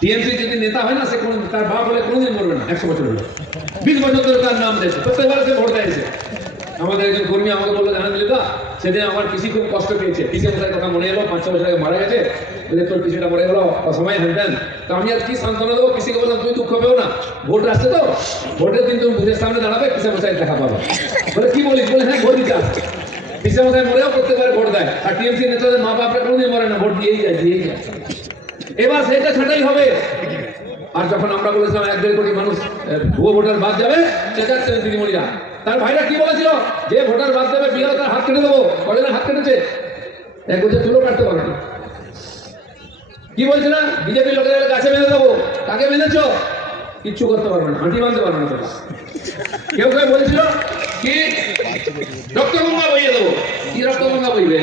TMC যদি নেতা হয় না, সে কোন তার বাপ বলে কোনোদিন মরবে না। 100 বছর হলো, 20 বছর ধরে তার নাম দিয়েছে, প্রত্যেকবার সে ভোট দিয়েছে। আমাদের একজন কর্মী আমাকে বললো, জানেন দিলীপ দা, সেদিন আমার পিসি খুব কষ্ট পেয়েছে, পিসি মশাইয়ের কথা মনে এলো, 5-6 বছর আগে মারা গেছে, তোর পিসিটা মরে গেল সময় হেনতেন। তো আমি আর কি সান্ত্বনা দেবো পিসিকে? বললাম, তুমি দুঃখ পেও না, ভোট আসছে তো, ভোটের দিন তুমি বুথের সামনে দাঁড়াবে, পিসি মশাই দেখা পাবে। বলে কি বলিস? বলে হ্যাঁ, ভোট দিতে আসছে। পিসি মশাই মরেও প্রত্যেকবার ভোট দেয়, আর টিএমসি নেতাদের মা বাপরা কোনোদিন মরে না, ভোট দিয়েই যায়, দিয়েই যায়। এবার সেটা ছাটাই হবে। আর যখন আমরা বলেছিলাম 1-1.5 কোটি মানুষ ভুয়ো ভোটার বাদ যাবে, চেঁচাচ্ছেন দিদিমণিরা। তার ভাইরা কি বলেছিল? যে ভোটার বাদ দেবে বিহারে তার হাত কেটে দেবো। কজনের হাত কেটেছে? 1 বছর চুলো কাটতে পারে না। কি বলছে না? বিজেপি লোকেদের গাছে বেঁধে দেবো। কাকে বেঁধেছ? কিচ্ছু করতে পারবে না, হাঁটি বাঁধতে পারবে না। তোরা কেউ কেউ বলেছিল কি রক্তগঙ্গা বইয়ে দেবো। কি রক্তগঙ্গা বইবে?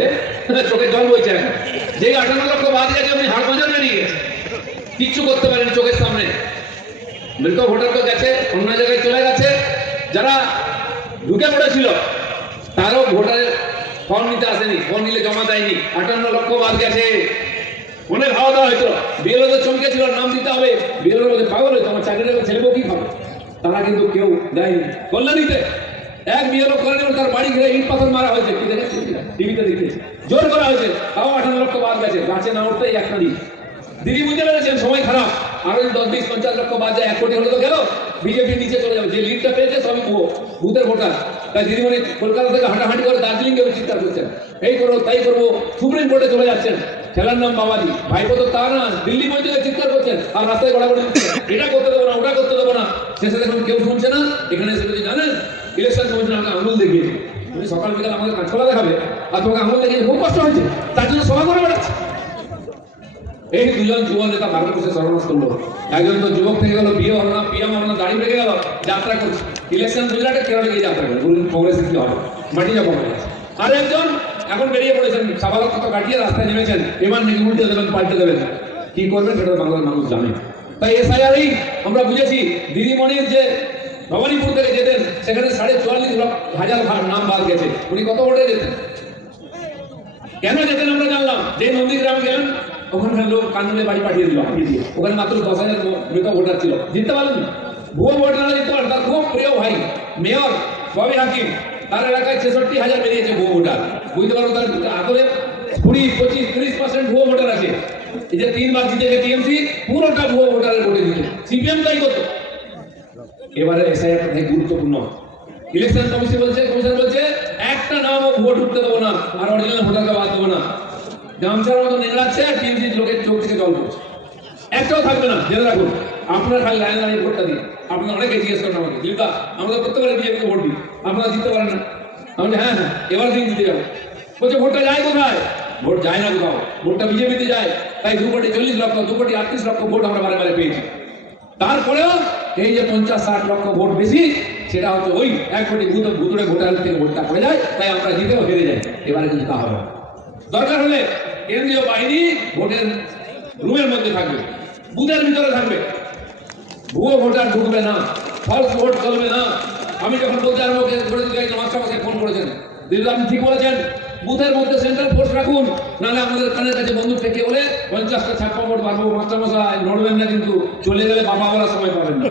চোখে জল বইছে এখন। যে 58 লক্ষ বাদ গেছে, আপনি হাড় বাজার বেরিয়ে গেছে, কিচ্ছু করতে পারেনি চোখের সামনে। মৃত ভোটার তো গেছে, অন্য জায়গায় চলে গেছে। যারা ঢুকে পড়েছিল তারও ভোটারের ফর্ম নিতে আসেনি, ফর্ম নিলে জমা দেয়নি। 58 লক্ষ বাদ গেছে। অনেক হাওয়া দেওয়া হয়েছিল, বিএলও তো চমকেছিল, নাম দিতে হবে। বিএলও বলছে, পাগল হয়েছে, আমার চাকরিটা ছেলে বউ কি খাবে? তারা কিন্তু কেউ দেয়নি। কল্যাণীতে এক বিএলও করেন, তার বাড়ি ঘিরে ইট পাথর মারা হয়েছে, কি দেখেছি টিভিতে দেখিয়েছে, জোর করা হয়েছে, তাও 58 লক্ষ বাদ গেছে। গাছে না উঠতেই একটা দিন। দিদি বুঝতে পেরেছেন সময় খারাপ, আরো 10-20-50 লক্ষ বাদ যায়, 1 কোটি হলে তো গেল, বিজেপি নিচে চলে যাবে। যে লিডটা পেয়েছে সবই বুথের ভোটার। তাই দিদিমণি কলকাতা থেকে হাঁটাহাঁটি করে দার্জিলিং গিয়ে চিন্তা করছেন, এই করবো তাই করবো, সুপ্রিম কোর্টে চলে যাচ্ছেন। খেলার নাম বাবাজি, ভাইপো তো তা না, দিল্লি পর্যন্ত চিৎকার করছেন আর রাস্তায় গড়াগড়ি দিচ্ছেন, এটা করতে দেবো না, ওটা করতে দেবো না। শেষে দেখুন কেউ শুনছে না। এখানে এসে যদি জানেন, ইলেকশন কমিশন আমাকে আঙুল দেখিয়েছে, তুমি সকাল বিকাল আমাদের কাঁচকলা দেখাবে, আর তোমাকে আঙুল দেখিয়ে খুব কষ্ট হয়েছে, তার জন্য সভা করে বেড়াচ্ছে। এই দুজন যুব নেতা ভারতবর্ষে সর্বনাশ করলো। একজন তো যুবক থেকে গেল, বিয়ে হল না, পিএম হল না, দাড়ি পেকে গেল, যাত্রা করছে ইলেকশন গুজরাটে, কেরলে গিয়ে যাত্রা করে বলুন কংগ্রেসের কি হবে, মাটি জমা হয়ে গেছে। আর একজন এখন বেরিয়ে পড়েছেন, সাবালক কত কাটিয়ে রাস্তায় নেমেছেন, এবার নাকি উল্টে দেবেন, পাল্টে দেবেন। কি করবেন সেটা বাংলার মানুষ জানে। তাই এসআইআরই আমরা বুঝেছি, দিদিমণির যে ভবানীপুর থেকে যেতেন, সেখানে 44,500 নাম বাদ গেছে। উনি কত ভোটে যেতেন? কেন যেতেন আমরা জানলাম। যে নন্দীগ্রামে গেলেন, ওখানকার লোক কানুনে বাড়ি পাঠিয়ে দিল, ওখানে মাত্র 10,000 মৃত ভোটার ছিল, জিততে পারলেন না। ভুয়ো ভোটাররা জিততে পারেন। তার খুব প্রিয় ভাই মেয়র ববি হাকিম, তার এলাকায় 66,000 বেরিয়েছে ভুয়ো ভোটার। বুঝতে পারো তার আদরে 20-25-30% ভুয়ো ভোটার আছে। এই যে 3 বার জিতেছে টিএমসি, পুরোটা ভুয়ো ভোটারের ভোটে জিতে। সিপিএম তাই করতো। এবারে এসআইআর গুরুত্বপূর্ণ। ইলেকশন কমিশন বলছে একটা নামও ভোট উঠতে দেবো না, আর অরিজিনাল ভোটারকে বাদ দেবো না। গামছার মতো নেড়াচ্ছে আর টিএমসির লোকের চোখ থেকে জল পড়ছে। একটাও থাকবে না, জেনে রাখুন। আপনার খালি লাইন দাঁড়িয়ে ভোটটা দিন। আপনারা অনেকে জিজ্ঞেস করেন আমাকে, দিলীপ দা আমরা করতে পারি বিজেপিকে ভোট দিই, আপনারা জিততে পারেন না। আমি হ্যাঁ হ্যাঁ, এবার দিন দিতে যাবো। বলছে ভোটটা যায় কোথায়? ভোট যায় না কোথাও, ভোটটা বিজেপিতে যায়। তাই 2,40,00,000 2,38,00,000 ভোট আমরা বারে বারে পেয়েছি। তারপরেও এই যে 50-60 লক্ষ ভোট বেশি, সেটা হচ্ছে ওই 1 কোটি ভুতুড়ে ভোটার থেকে ভোটটা পড়ে যায়, তাই আমরা জিতেও হেরে যাই। এবারে কিন্তু তা হবে না। দরকার হলে কেন্দ্রীয় বাহিনী ভোটের রুমের মধ্যে থাকবে, বুথের ভিতরে থাকবে, ভুয়ো ভোটার ঢুকবে না, ফলস ভোট চলবে না। আমি যখন বলতে আরম্ভ করেছি, মাস্টারমশাই ফোন করেছেন, দিদি আপনি ঠিক বলেছেন, বুথের মধ্যে সেন্ট্রাল ফোর্স রাখুন, নাহলে আমাদের কানের কাছে বন্দুক ঠেকিয়ে বলে 50টা ছাপ্পা ভোট মারবো, মাস্টারমশাই নড়বেন না কিন্তু, চলে গেলে বাবা বলার সময় পাবেন না।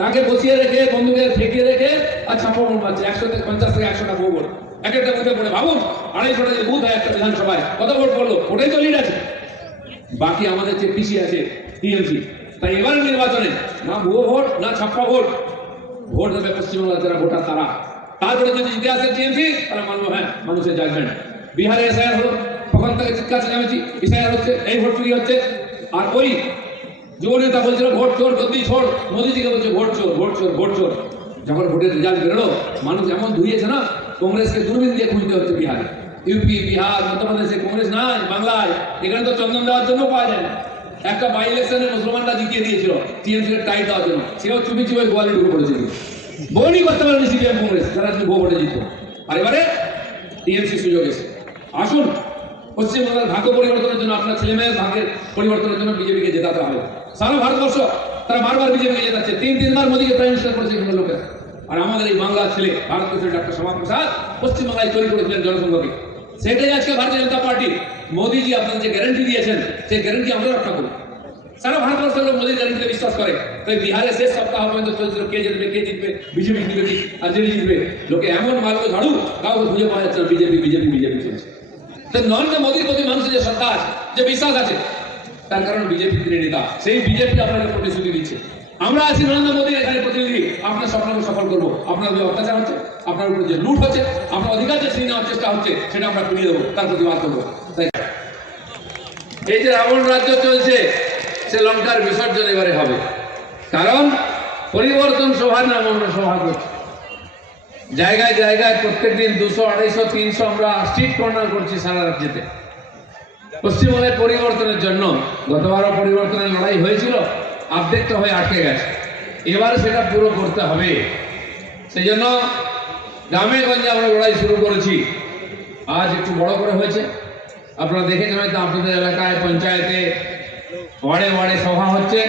তাকে বসিয়ে রেখে, বন্দুকে ঠেকিয়ে রেখে আর ছাপ্পা ভোট মারছে, 50 থেকে 100টা ভোট এক একটা বুথে পড়ে। ভাবুন 250টা যে বুথ হয় একটা বিধানসভায়, কত ভোট পড়লো? ওটাই তো লিড আছে, বাকি আমাদের যে পিছিয়ে আছে টিএমসি। তাই এবার নির্বাচনে না ভুয়ো ভোট, না ছাপ্পা ভোট, ভোট দেবে পশ্চিমবাংলার যারা ভোটার তারা। তারপরে যদি ইতিহাসের টিএমসি, তারা মানবো হ্যাঁ মানুষের জাজমেন্ট। বিহারে এসআইআর হলো, তখন থেকে চিৎকার চেঁচামেচি, এসআইআর হচ্ছে, এই ভোট চুরি হচ্ছে। আর ওই যুব নেতা বলছিল ভোট চোর, গদ্দি ছোড়, মোদিজিকে বলছে ভোট চোর, ভোট চোর, ভোট চোর। যখন ভোটের রেজাল্ট বেরোলো, মানুষ এমন ধুইয়েছে না, কংগ্রেসকে দূরবীন দিয়ে খুঁজতে হচ্ছে বিহারে। ইউপি, বিহার, মধ্যপ্রদেশে কংগ্রেস নাই, বাংলায় এখানে তো চন্দন দেওয়ার জন্য পাওয়া যায় না। একটা বাই ইলেকশনে মুসলমানরা জিতিয়ে দিয়েছিল টিএমসিকে টাইট দেওয়ার জন্য, সেও চুপি চুপি গোয়ালে ঢুকে পড়েছিল। বউনি করতে পারেনি সিপিএম কংগ্রেস, তারা যদি ভোট ভোটে জিততো। আর এবারে টিএমসি সুযোগ এসে আসুন, পশ্চিমবাংলার ভাগ্য পরিবর্তনের জন্য, আপনার ছেলে মেয়ের ভাগ্যের পরিবর্তনের জন্য বিজেপিকে জেতাতে হবে। সারা ভারতবর্ষ তারা বারবার বিজেপিকে জেতাচ্ছে, 3-3 বার মোদীকে প্রাইম মিনিস্টার করেছে এখানে লোকের। আর আমাদের এই বাংলার ছেলে ভারতবর্ষের ডক্টর শ্যামা প্রসাদ পশ্চিমবাংলায় তৈরি করেছিলেন জনসংঘকে। সেটাই আজকে ভারতীয় জনতা পার্টি, মোদীজি আপনাদের যে গ্যারান্টি দিয়েছেন, সেই গ্যারান্টি আমরা রক্ষা করি। সারা ভারতবর্ষের লোক মোদীর গ্যারেন্টিতে বিশ্বাস করে। তাই বিহারে শেষ সপ্তাহ পর্যন্ত চলছিল কে জিতবে বিজেপি জিতবে আর যিনি জিতবে। লোকে এমন মারলো ঝাড়ু, কাউকে খুঁজে পাওয়া যাচ্ছে না, বিজেপি চলছে। তো নরেন্দ্র মোদীর প্রতি মানুষের যে শ্রদ্ধা আছে, যে বিশ্বাস আছে, তার কারণ বিজেপি নেতা, সেই বিজেপি আপনাকে প্রতিশ্রুতি দিচ্ছে। আমরা আছি নরেন্দ্র মোদীর এখানে প্রতিনিধি, আপনার স্বপ্নকে সফল করবো। আপনার যে অত্যাচার হচ্ছে, আপনার উপরে যে লুট হচ্ছে, আপনার অধিকার যে ছিনিয়ে নেওয়ার চেষ্টা হচ্ছে, সেটা আমরা ফিরিয়ে দেবো, তার প্রতিবাদ করবো। তাই এই যে রাবণ রাজ্য চলছে, সে লঙ্কার বিসর্জন এবারে হবে। কারণ পরিবর্তন সভার নাম আমরা সভা করছি, জায়গায় জায়গায় প্রত্যেকদিন 200, 250, 300 আমরা স্ট্রিট কর্নার করছি সারা রাজ্যেতে পশ্চিমবঙ্গের পরিবর্তনের জন্য। গতবারও পরিবর্তনের লড়াই হয়েছিল, অর্ধেকটা হয়ে আটকে গেছে, এবার সেটা পুরো করতে হবে। সেই জন্য গ্রামে গঞ্জে আমরা লড়াই শুরু করেছি। আজ একটু বড় করে হয়েছে, আপনারা দেখেছেন হয়তো আপনাদের এলাকায় পঞ্চায়েতে ওয়ার্ডে ওয়ার্ডে সভা হচ্ছে।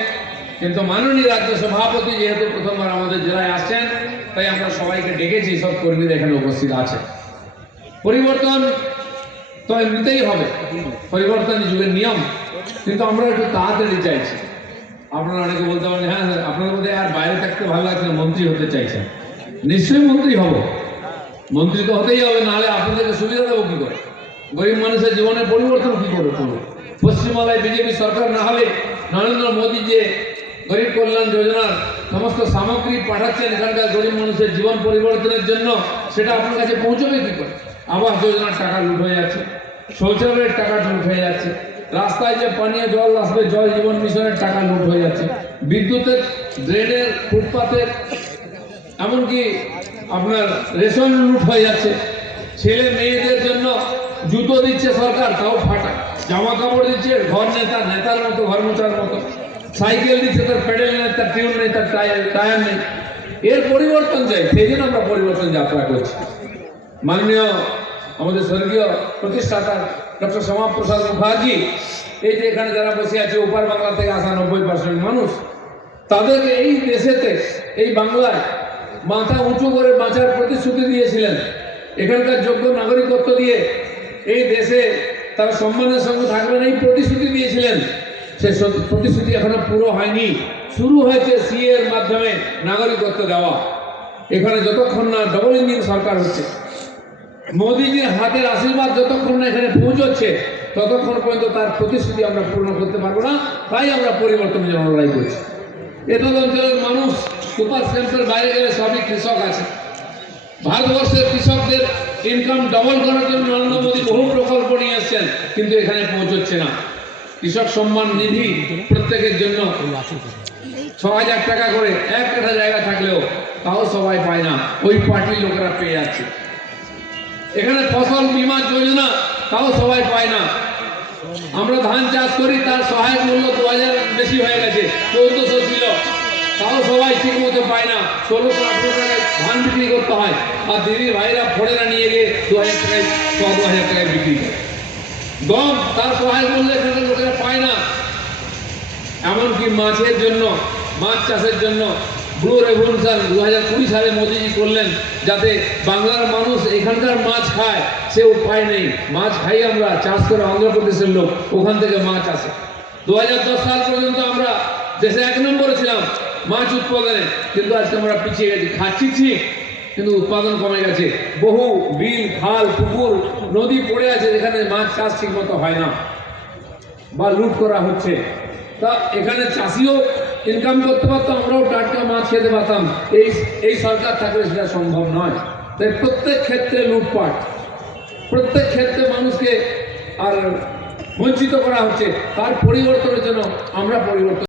কিন্তু মাননীয় রাজ্য সভাপতি যেহেতু প্রথমবার আমাদের জেলায় আসছেন, তাই আমরা সবাইকে ডেকেছি, সব কর্মীরা এখানে উপস্থিত আছে। পরিবর্তন তো এমনিতেই হবে, পরিবর্তন যুগের নিয়ম, কিন্তু আমরা একটু তাড়াতাড়ি চাইছি। আপনারা অনেকে বলতে পারেন, হ্যাঁ আপনার মধ্যে আর বাইরে থাকতে ভালো লাগছে না, মন্ত্রী হতে চাইছেন। নিশ্চয়ই মন্ত্রী হব, মন্ত্রী তো হতেই হবে, নাহলে আপনাদেরকে সুবিধা দেবো কি করে? গরিব মানুষের জীবনের পরিবর্তন কি করে করবো? পশ্চিমবাংলায় বিজেপি সরকার না হলে নরেন্দ্র মোদী যে গরিব কল্যাণ যোজনার সমস্ত সামগ্রী পাঠাচ্ছেন এখানকার গরিব মানুষের জীবন পরিবর্তনের জন্য, সেটা আপনার কাছে পৌঁছবে কি করে? আবাস যোজনার টাকা লুট হয়ে যাচ্ছে, শৌচালয়ের টাকা লুট হয়ে যাচ্ছে, রাস্তায় যে পানীয় জল আসবে জল জীবন মিশনের টাকা লুট হয়ে যাচ্ছে, বিদ্যুতের, ড্রেনের, ফুটপাতের, এমনকি আপনার রেশন লুট হয়ে যাচ্ছে। ছেলে মেয়েদের জন্য জুতো দিচ্ছে সরকার, তাও ফাটা, জামা কাপড় দিচ্ছে ঘর নেতার মতো, ঘর মোচার মতো, সাইকেল দিচ্ছে, তার প্যাডেল নেই, তার টিউন নেই, তার টায়ার নেই। এর পরিবর্তন চাই, সেই জন্য আমরা পরিবর্তন যাত্রা করছি। মাননীয় আমাদের স্বর্গীয় প্রতিষ্ঠাতা ডক্টর শ্যামাপ্রসাদ মুখার্জি, এই যে এখানে যারা বসে আছে ওপার বাংলা থেকে আসা 90% মানুষ, তাদেরকে এই দেশেতে, এই বাংলায় মাথা উঁচু করে বাঁচার প্রতিশ্রুতি দিয়েছিলেন। এখানকার যোগ্য নাগরিকত্ব দিয়ে এই দেশে তারা সম্মানের সঙ্গে থাকবেন, এই প্রতিশ্রুতি দিয়েছিলেন। সে প্রতিশ্রুতি এখনো পুরো হয়নি। শুরু হয়েছে সিএ এর মাধ্যমে নাগরিকত্ব দেওয়া। এখানে যতক্ষণ না ডবল ইঞ্জিন সরকার হচ্ছে, মোদীজির হাতের আশীর্বাদ যতক্ষণ না এখানে পৌঁছচ্ছে, ততক্ষণ পর্যন্ত তার প্রতিশ্রুতি আমরা পূর্ণ করতে পারবো না। তাই আমরা পরিবর্তনের জন্য লড়াই করছি। এতদ অঞ্চলের মানুষ সুপার সেন্টার বাইরে গেলে সবই কৃষক আছে। ভারতবর্ষের কৃষকদের ইনকাম ডবল করার জন্য নরেন্দ্র মোদী বহু প্রকল্প নিয়ে এসছেন, কিন্তু এখানে পৌঁছচ্ছে না। কৃষক সম্মান নিধি প্রত্যেকের জন্য 6000 টাকা করে এক কাঠা জায়গা থাকলেও তাও সবাই পায় না, ওই পার্টির লোকেরা পেয়ে যাচ্ছে। এখানে ফসল বীমা যোজনা তাও সবাই পায় না। আমরা ধান চাষ করি, তার সহায়ক মূল্য 2000 বেশি হয়ে গেছে, 1400 ছিল, তাও সবাই ঠিক মতো পায় না। 1600-1800 টাকায় ধান বিক্রি করতে হয়, আর দিদির ভাইরা ফোড়েরা নিয়ে গিয়ে 2000 টাকায় 2000 টাকায় বিক্রি করে। গম তার সহায়ক মূল্য এখানে লোকেরা পায় না। এমনকি মাছের জন্য, মাছ চাষের জন্য ব্লু রেভলিউশন 2020 সালে মোদীজি করলেন, যাতে বাংলার মানুষ এখানকার মাছ খায়, সে উপায় নেই। মাছ খাই আমরা, চাষ করে অন্ধ্রপ্রদেশের লোক, ওখান থেকে মাছ আসে। 2010 সাল পর্যন্ত আমরা দেশে 1 নম্বরে ছিলাম মাছ উৎপাদনে, কিন্তু আজকে আমরা পিছিয়ে গেছি। খাচ্ছি ঠিক, কিন্তু উৎপাদন কমে গেছে। বহু বিল, খাল, পুকুর, নদী পড়ে আছে, যেখানে মাছ চাষ ঠিক মতো হয় না বা লুট করা হচ্ছে। তা এখানে চাষিও ইনকাম করতে পারতাম, আমরাও টাটকা মাছ খেতে পারতাম। এই সরকার থাকলে সেটা সম্ভব নয়। তাই প্রত্যেক ক্ষেত্রে লুটপাট, প্রত্যেক ক্ষেত্রে মানুষকে আর বঞ্চিত করা হচ্ছে। তার পরিবর্তনের জন্য আমরা পরিবর্তন